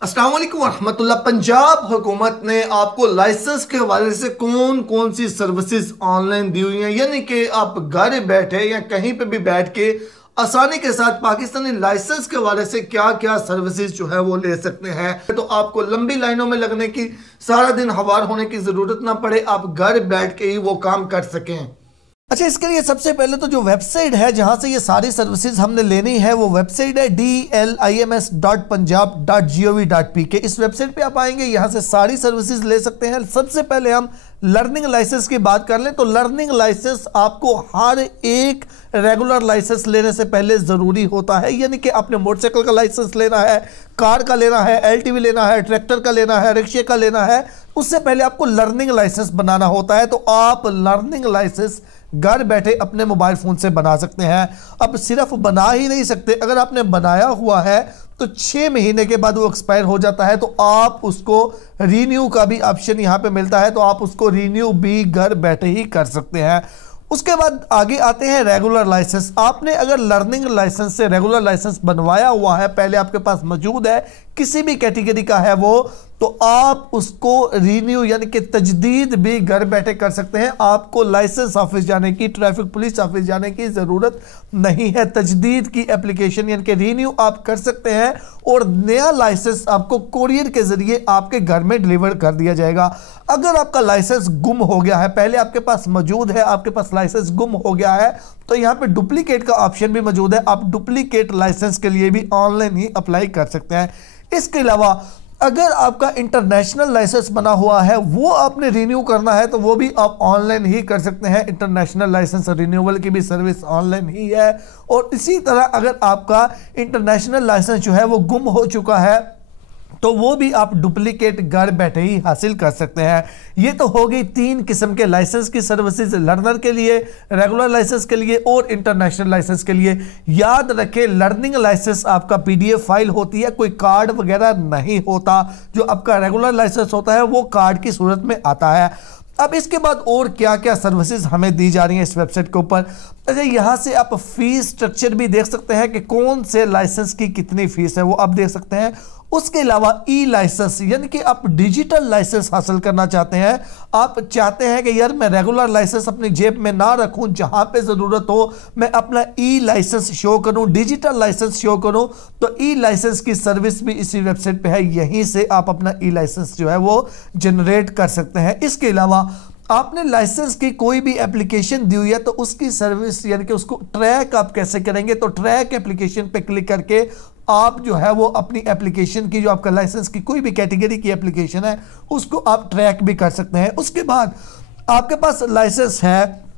अस्सलाम वालेकुम रहमतुल्लाह। पंजाब हुकूमत ने आपको लाइसेंस के हवाले से कौन कौन सी सर्विसेज ऑनलाइन दी हुई हैं, यानी कि आप घर बैठे या कहीं पे भी बैठ के आसानी के साथ पाकिस्तानी लाइसेंस के हवाले से क्या क्या सर्विसेज जो है वो ले सकते हैं। तो आपको लंबी लाइनों में लगने की, सारा दिन हवार होने की ज़रूरत ना पड़े, आप घर बैठ के ही वो काम कर सकें। अच्छा, इसके लिए सबसे पहले तो जो वेबसाइट है जहां से ये सारी सर्विसेज हमने लेनी है वो वेबसाइट है dlims.punjab.gov.pk। इस वेबसाइट पे आप आएंगे, यहां से सारी सर्विसेज ले सकते हैं। सबसे पहले हम लर्निंग लाइसेंस की बात कर लें तो लर्निंग लाइसेंस आपको हर एक रेगुलर लाइसेंस लेने से पहले ज़रूरी होता है, यानी कि आपने मोटरसाइकिल का लाइसेंस लेना है, कार का लेना है, एलटीवी लेना है, ट्रैक्टर का लेना है, रिक्शे का लेना है, उससे पहले आपको लर्निंग लाइसेंस बनाना होता है। तो आप लर्निंग लाइसेंस घर बैठे अपने मोबाइल फ़ोन से बना सकते हैं। अब सिर्फ बना ही नहीं सकते, अगर आपने बनाया हुआ है तो 6 महीने के बाद वो एक्सपायर हो जाता है, तो आप उसको रीन्यू का भी ऑप्शन यहाँ पे मिलता है, तो आप उसको रीन्यू भी घर बैठे ही कर सकते हैं। उसके बाद आगे आते हैं रेगुलर लाइसेंस। आपने अगर लर्निंग लाइसेंस से रेगुलर लाइसेंस बनवाया हुआ है, पहले आपके पास मौजूद है, किसी भी कैटेगरी का है वो, तो आप उसको रीन्यू यानी कि तजदीद भी घर बैठे कर सकते हैं। आपको लाइसेंस ऑफिस जाने की, ट्रैफिक पुलिस ऑफिस जाने की ज़रूरत नहीं है। तजदीद की एप्लीकेशन यानी कि रीन्यू आप कर सकते हैं और नया लाइसेंस आपको कोरियर के ज़रिए आपके घर में डिलीवर कर दिया जाएगा। अगर आपका लाइसेंस गुम हो गया है, पहले आपके पास मौजूद है, आपके पास लाइसेंस गुम हो गया है, तो यहाँ पे डुप्लीकेट का ऑप्शन भी मौजूद है। आप डुप्लीकेट लाइसेंस के लिए भी ऑनलाइन ही अप्लाई कर सकते हैं। इसके अलावा अगर आपका इंटरनेशनल लाइसेंस बना हुआ है, वो आपने रिन्यू करना है, तो वो भी आप ऑनलाइन ही कर सकते हैं। इंटरनेशनल लाइसेंस रिन्यूअल की भी सर्विस ऑनलाइन ही है। और इसी तरह अगर आपका इंटरनेशनल लाइसेंस जो है वो गुम हो चुका है, तो वो भी आप डुप्लीकेट घर बैठे ही हासिल कर सकते हैं। ये तो हो गई 3 किस्म के लाइसेंस की सर्विसेज, लर्नर के लिए, रेगुलर लाइसेंस के लिए और इंटरनेशनल लाइसेंस के लिए। याद रखें, लर्निंग लाइसेंस आपका पीडीएफ फाइल होती है, कोई कार्ड वगैरह नहीं होता। जो आपका रेगुलर लाइसेंस होता है वो कार्ड की सूरत में आता है। अब इसके बाद और क्या क्या सर्विसेज हमें दी जा रही हैं इस वेबसाइट के ऊपर। अच्छा, यहाँ से आप फीस स्ट्रक्चर भी देख सकते हैं कि कौन से लाइसेंस की कितनी फीस है, वो आप देख सकते हैं। उसके अलावा ई लाइसेंस यानी कि आप डिजिटल लाइसेंस हासिल करना चाहते हैं, आप चाहते हैं कि यार मैं रेगुलर लाइसेंस अपनी जेब में ना रखूं, जहां पे ज़रूरत हो मैं अपना ई लाइसेंस शो करूं, डिजिटल लाइसेंस शो करूं, तो ई लाइसेंस की सर्विस भी इसी वेबसाइट पे है। यहीं से आप अपना ई लाइसेंस जो है वो जनरेट कर सकते हैं। इसके अलावा आपने लाइसेंस की कोई भी एप्लीकेशन दी हुई है, तो उसकी सर्विस यानी कि उसको ट्रैक आप कैसे करेंगे, तो ट्रैक एप्लीकेशन पे क्लिक करके आप जो है वो अपनी एप्लीकेशन की, जो आपका लाइसेंस की कोई भी कैटेगरी की एप्लीकेशन है, उसको आप ट्रैक भी कर सकते हैं। उसके बाद आपके पास लाइसेंस है,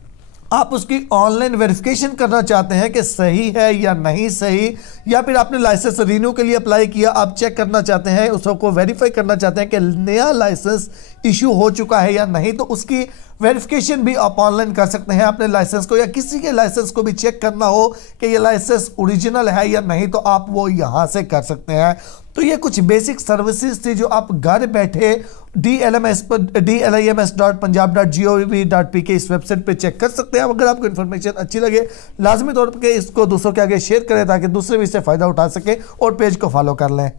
आप उसकी ऑनलाइन वेरिफिकेशन करना चाहते हैं कि सही है या नहीं सही, या फिर आपने लाइसेंस रिन्यू के लिए अप्लाई किया, आप चेक करना चाहते हैं, उसको वेरीफाई करना चाहते हैं कि नया लाइसेंस इशू हो चुका है या नहीं, तो उसकी वेरिफिकेशन भी आप ऑनलाइन कर सकते हैं अपने लाइसेंस को। या किसी के लाइसेंस को भी चेक करना हो कि ये लाइसेंस ओरिजिनल है या नहीं, तो आप वो यहाँ से कर सकते हैं। तो ये कुछ बेसिक सर्विसेज थी जो आप घर बैठे dlims.punjab.gov.pk इस वेबसाइट पे चेक कर सकते हैं। अगर आपको इन्फॉर्मेशन अच्छी लगे, लाजमी तौर पर इसको दूसरों के आगे शेयर करें ताकि दूसरे भी इससे फ़ायदा उठा सके और पेज को फॉलो कर लें।